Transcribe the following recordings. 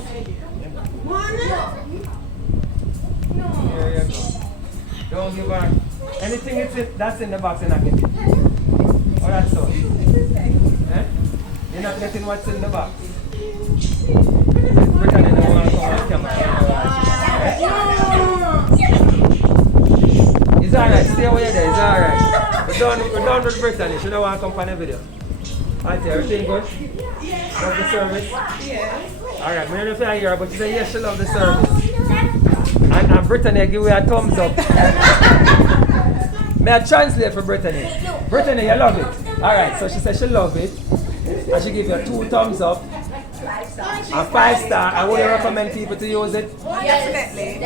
Here you go. Don't give her anything that's in the box, you're not getting. Oh, that's so. Eh? You're not getting what's in the box. Brittany don't want to come on camera. It's alright, stay away there, it's alright. We're done with Brittany, she don't want to come on the video. Alright, everything good? Love the service? Yes. Alright, we don't know if you're here, but she said yes, she love the service. And Brittany give you a thumbs up. May I translate for Brittany? Brittany, you love it. Alright, so she said she love it. And she give you 2 thumbs up. And 5 star. I would recommend people to use it. Definitely.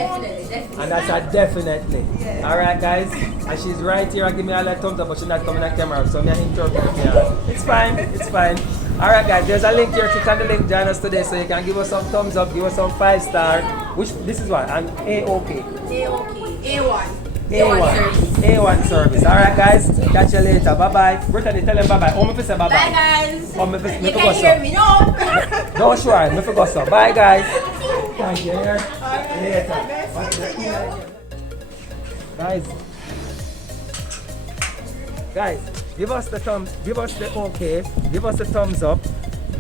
And that's a definitely. Alright guys. And she's right here and give me all that thumbs up, but she's not coming on camera. So I'm interrupting her. It's fine, it's fine. Alright guys, there's a link here. Click on the link, join us today so you can give us some thumbs up, give us some 5 star. Which this is what? An AOK. A1 service. Alright guys, catch you later. Bye bye. Brittany, tell them bye bye. Oh, me say bye bye. Bye guys. Oh, me You can hear me, no? Don't show her. Me forgot so. Bye guys. Thank you. Later. Guys, give us the thumbs, give us the okay, give us the thumbs up,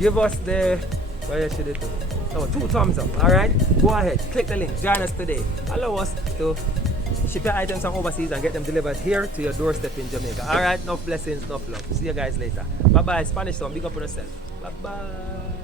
give us the, what should it do? Oh, 2 thumbs up, alright? Go ahead, click the link, join us today. Allow us to ship your items from overseas and get them delivered here to your doorstep in Jamaica. Alright, enough blessings, enough love. See you guys later. Bye bye, Spanish song, big up on yourself. Bye bye.